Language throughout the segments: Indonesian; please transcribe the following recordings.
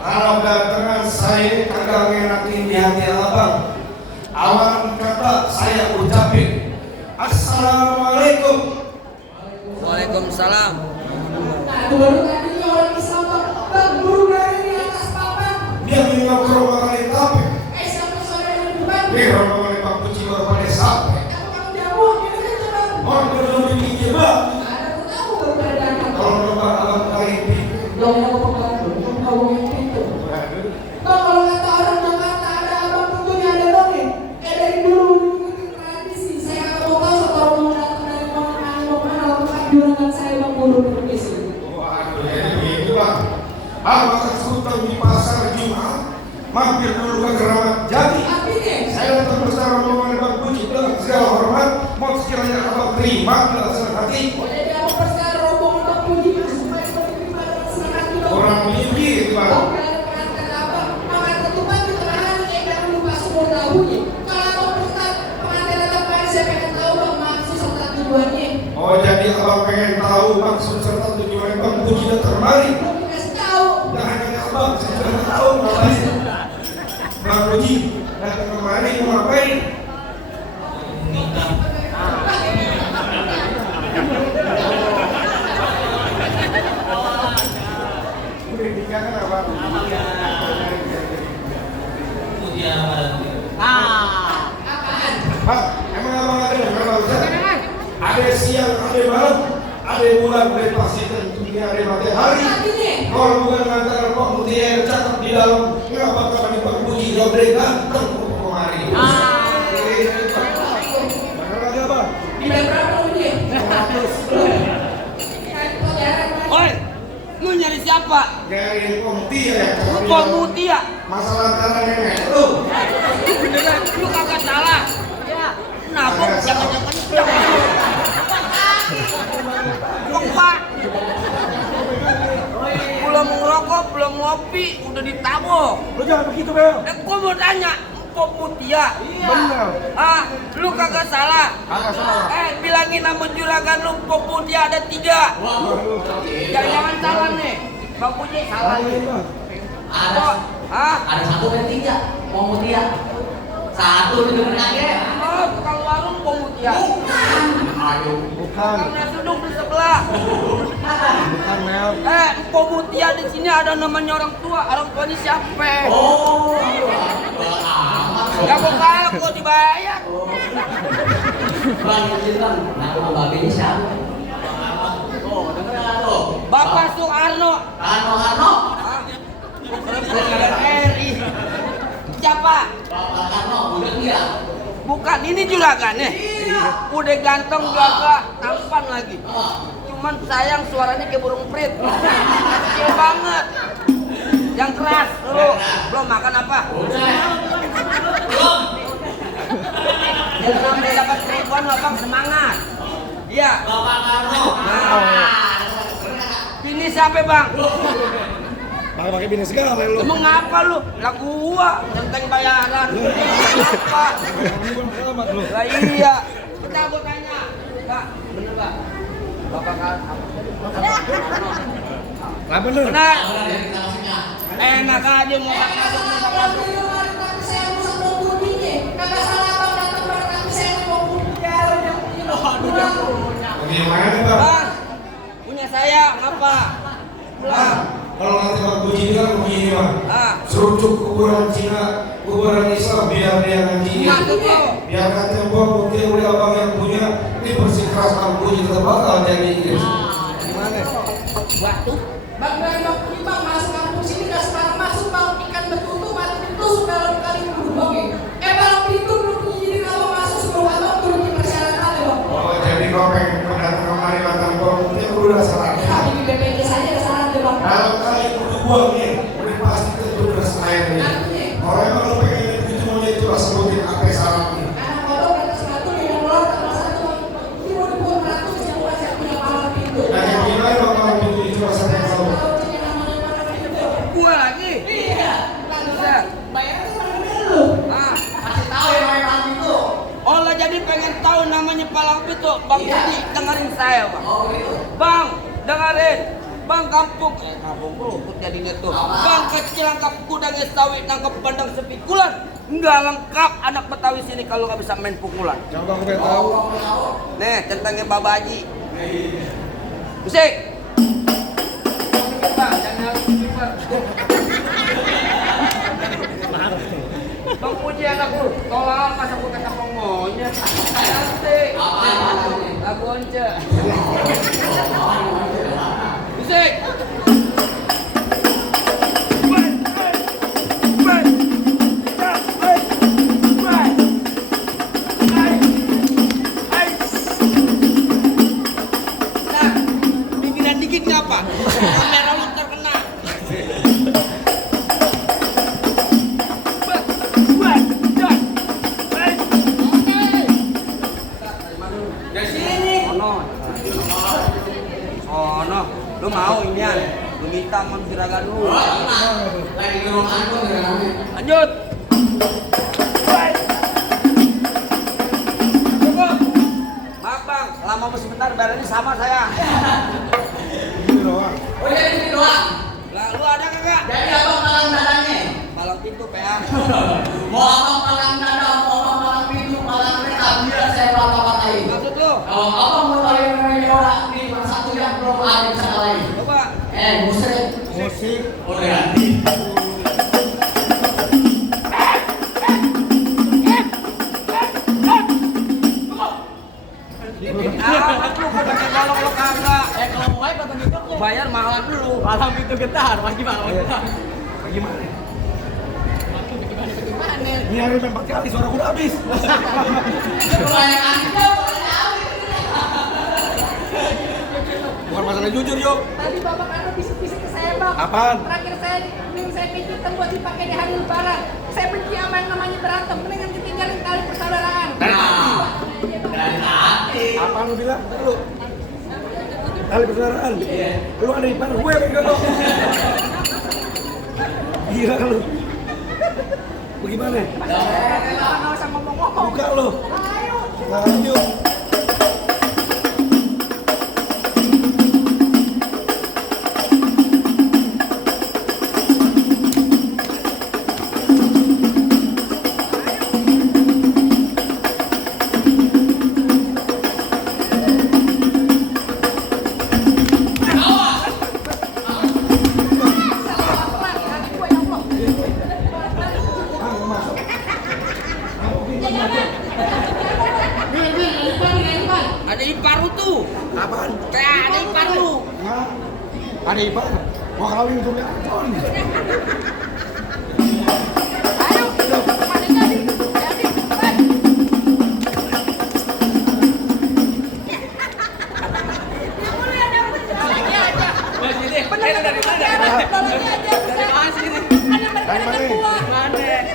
Kalau datangan saya kagak ngenakin di hati abang. Awal kata saya ucapin Assalamualaikum. Waalaikumsalam. Baru tadi orang Islam bang guru dari di atas papan. Dia menengok rumah kali tape. Sampai sore di depan. Dia rumah kali Pak Puci baru pada sampai. Kalau jamu ini kan coba. Orang berdua di bang. Ada tahu baru pada datang. Kalau rumah abang kali pintu. Dong mau pembantu, ngomongin pintu. Bang kalau kata orang Jakarta ada abang tentunya ada dongeng. Dari dulu ngikutin tradisi. Saya nggak mau tahu setelah mau datang dari mana apakah juragan saya bang guru permisi. Waduh, jadi begitu bang. Abang kesempatan di pasar Jumat, mampir dulu ke Keramat Jati. Artinya, Saya datang bersama rombongan Bang Puji dengan segala hormat, mau sekiranya abang terima dengan senang hati. jadi apa perkara rombongan bang Puji supaya diterima dengan senang hati dong. Orang mimpi itu bang. Bang berada perhatikan apa? Makan ketupat di tengah hari, jangan lupa sumur tahunya. Kalau mau Ustaz, pengantin datang kemari saya pengen tahu bang maksud serta tujuannya. Oh jadi abang pengen tahu maksud serta tujuan Bang Puji datang kemari. Belum dikasih tahu. Nah hanya abang, saya sudah tahu ngapain. Bang Puji datang kemari mau ngapain? Pendidikan apa? Apaan? Bang, emang abang ada dengar Bang Ustaz? Ada siang, ada malam, ada bulan, ada pasti tentunya ada matahari. Artinya, Kalau bukan antara Pak Mutia yang cakap di dalam, ngapa kapan Pak Puji jobre ganteng kemari? Benar aja bang. bilang berapa lu dia? Oi, lu nyari siapa? Dari Mutia ya. Lu Mutia. Masalah antara nenek lu. Lu beneran, lu kagak salah. Ya, kenapa? Jangan-jangan lupa. Belum ngerokok, belum ngopi, udah ditabok. Lu jangan begitu Bel. Gua mau tanya, Mpok Mutia. Benar. Ah, lu kagak salah. Kagak salah. Bilangin nama juragan lu Mpok Mutia ada 3. Jangan salah nih. Bang Puji salah Lagi, nih. Bang. Ada satu dan tiga. Mau mutia. Satu di depan aja. Oh, tukang warung pemutia. Aduh. Bukan. Karena duduk di sebelah. Bukan, Mel. Pemutia di sini ada namanya orang tua. Orang tua ini siapa? Oh. Ya pokoknya aku dibayar. Bang, izin bang. Nama babi ini siapa? Oh, denger nggak tuh? Bapak Soekarno. Karno. Presiden RI. Siapa? Bapak Karno, udah dia. Bukan, ini juragannya. Udah ganteng juga, tampan lagi. Cuman sayang suaranya kayak burung prit. Kecil banget. Yang keras dulu. Belum makan apa? Belum. Yang namanya dapat ribuan abang semangat. Iya. Bapak Karno. Ini siapa bang? Pakai bini segala lu. Emang ngapa lu? Lah gua centeng bayaran. Apa? Selamat lu. Lah iya. Kita gua tanya. Kak, bener gak? Bapak kan Lah bener. benar. Enak aja mau masuk Bagaimana, Bang? Bang, punya saya ngapa? Bang, kalau nanti Bang Puji ini kan begini, Bang. Ah, Serucuk kuburan Cina, kuburan Islam, biar dia ngaji. maksud lu? Biar kata Bang Puji udah abang yang punya, ini bersikeras Bang Puji tetap bakal jadi Inggris. Gimana? Batu. Bang dari Bang Puji bang masuk kampung sini nggak sekarang masuk bang ikan betutu mati ditusuk dalam kali berubah bang itu belum punya jadi kalau masuk sebelum abang turun di persyaratan ya bang. Oh, jadi kau pengen datang kemari datang Bang Puji udah salah. Tapi di BPJS saja ada saran deh bang. Kalau kali kudu buang nih, udah pasti tentu udah selain nih. Kalau emang lo pengen itu maunya itu lah sebutin apa sarannya. Anak kodok di atas batu di dalam luar tambah satu bang. Ini mau dibuat beratus yang bukan saya punya pahala pintu. Nah, yang gimana Bang kalau pintu itu rasanya yang tahu? Tahu punya namanya pahala pintu. Gua lagi. Iya. Buset. Bayarnya mana dulu? Ah, Kasih tahu yang namanya pahala pintu. oh lah jadi pengen tahu namanya palang pintu. Bang Iya. Puji, dengerin saya bang. Oh gitu. Bang, dengerin. Bang kampung kerupuk jadinya tuh. Bang kecil angkap kuda ngesawi nangkep bandang sepikulan. Nggak lengkap anak Betawi sini kalau nggak bisa main pukulan. Coba aku pengen tahu. Nih centangnya babaji. Musik. Bang, jangan harus kiper. Bang Puji anakku, tolong masa aku kata pengonya. Nanti. Lagu once. Musik. Nah, pinggiran dikit ngapa? Kamera lu terkena. Dari sini. Oh no, lu mau inian? Lu minta sama Juraga dulu. Lagi di rumah aku namanya. Lanjut. Cukup. Maaf bang, lama sebentar bayarannya sama saya. Ini doang. Oh jadi ini doang. Lah lu ada kagak? Jadi abang palang dadanya. Palang pintu PA. Mau abang palang dada, mau abang palang pintu, palang kereta, biar saya patah-patahin. Maksud lu? Kalau abang mau tahu yang namanya orang di satu yang belum ada yang bisa lain. Coba. Musik. Musik. Oh ganti. Amat lu gua pakai balong lu kagak. Kalau mau baik patah hidupnya. Bayar mahalan dulu. Palang pintu getar, pasti bang. Bagaimana? Gimana? Ini hari main 4 kali suara udah habis. Banyak aja. Bukan masalah jujur, Yo. Tadi Bapak Karno bisik-bisik ke saya, Bang. Apaan? Terakhir saya pijitan buat dipakai di hari lebaran. Saya benci sama yang namanya berantem. Mendingan ditinggalin tali persaudaraan. Dari hati. Apaan lu bilang? Lu. Tali persaudaraan. Lu ada di depan gue pegang lo. Gila lu. Bagaimana? Nggak usah ngomong-ngomong. Buka lu. Ayo. Lanjut. pakai IPA. Mau kawin untuk Anton. Ayo, mana jadi? Jadi,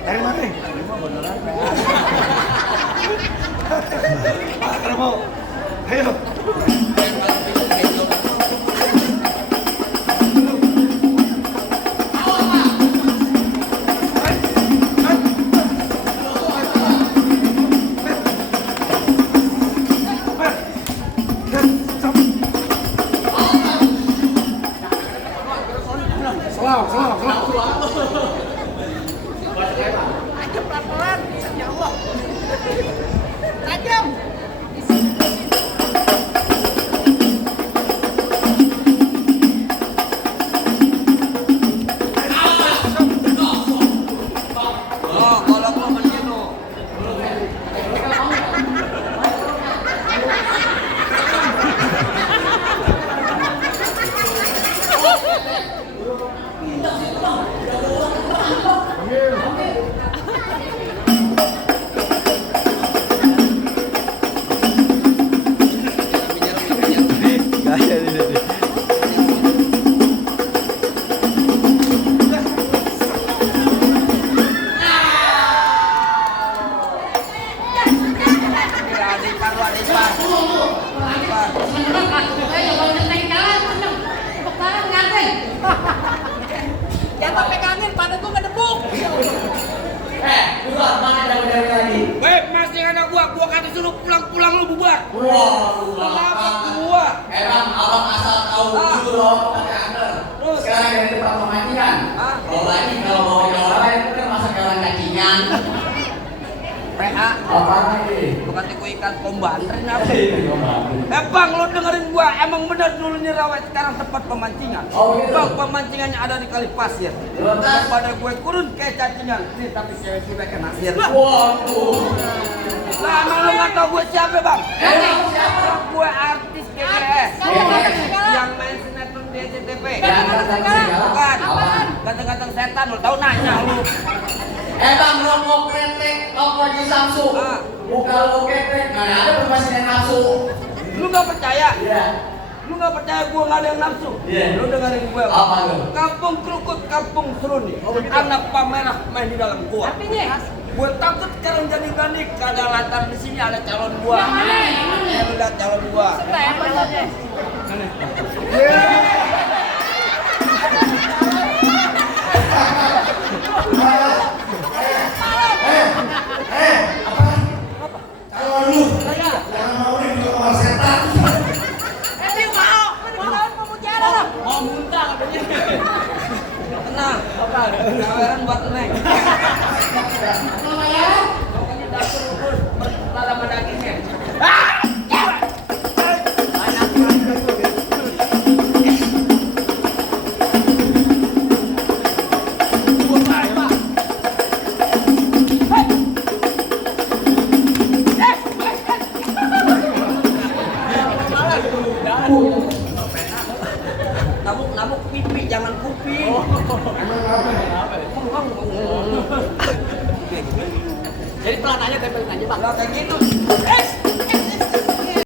Dari mana? Pak mau. Ayo. Salam. aja pelan-pelan, ya Allah. Tajam. Oh, kalau gua begitu. Jatuh pegangin, pada gua ngedebuk. Buat mana dari lagi? Weh, masih ada gua kata suruh pulang lu bubar. Kenapa gua? Emang abang asal tahu judul orang pakai under. Terus? Sekarang dari tempat pemancingan. Kalau lagi kalau mau yang lain itu kan masa jalan kakingan. PA, Apa lagi? bukan tiku ikan pembantrin apa? Bang, lo dengerin gua, emang bener dulu nih Rawat sekarang tempat pemancingan. Oh, gitu? Bang, pemancingannya ada di kali pasir. Daripada gue kurun kayak cacingan, nih tapi cewek gue kena air. Waduh. Lah, emang lo nggak tahu gue siapa bang? Siapa? Gue artis KKS yang main sinetron di SCTV. Bukan, ganteng-ganteng setan, lo tau nanya lu. Bang, rokok kretek, rokok di Samsu. Muka rokok kretek, mana ada berpasin yang nafsu. Lu nggak percaya? Iya. Lu nggak percaya gue nggak ada yang nafsu? Iya. Lu dengerin gue. Apa lu? Kampung Krukut, Kampung Seruni. Anak pamerah main di dalam gua. Artinya, Gue takut sekarang jadi ganik kagak lantar di sini ada calon gua. Yang mana? Yang mana? Ya udah calon gua. sebelah yang belakangnya. Kalau lu jangan mau nih di kamar setan. Dia mau pemutiara loh. Mau muntah katanya. Tenang. Tawaran buat Neng. Pokoknya dapur urus berkepala sama dagingnya. Nabuk pipi, jangan kuping. Jadi pelan aja, tempelin aja bang. Kalau kayak gitu,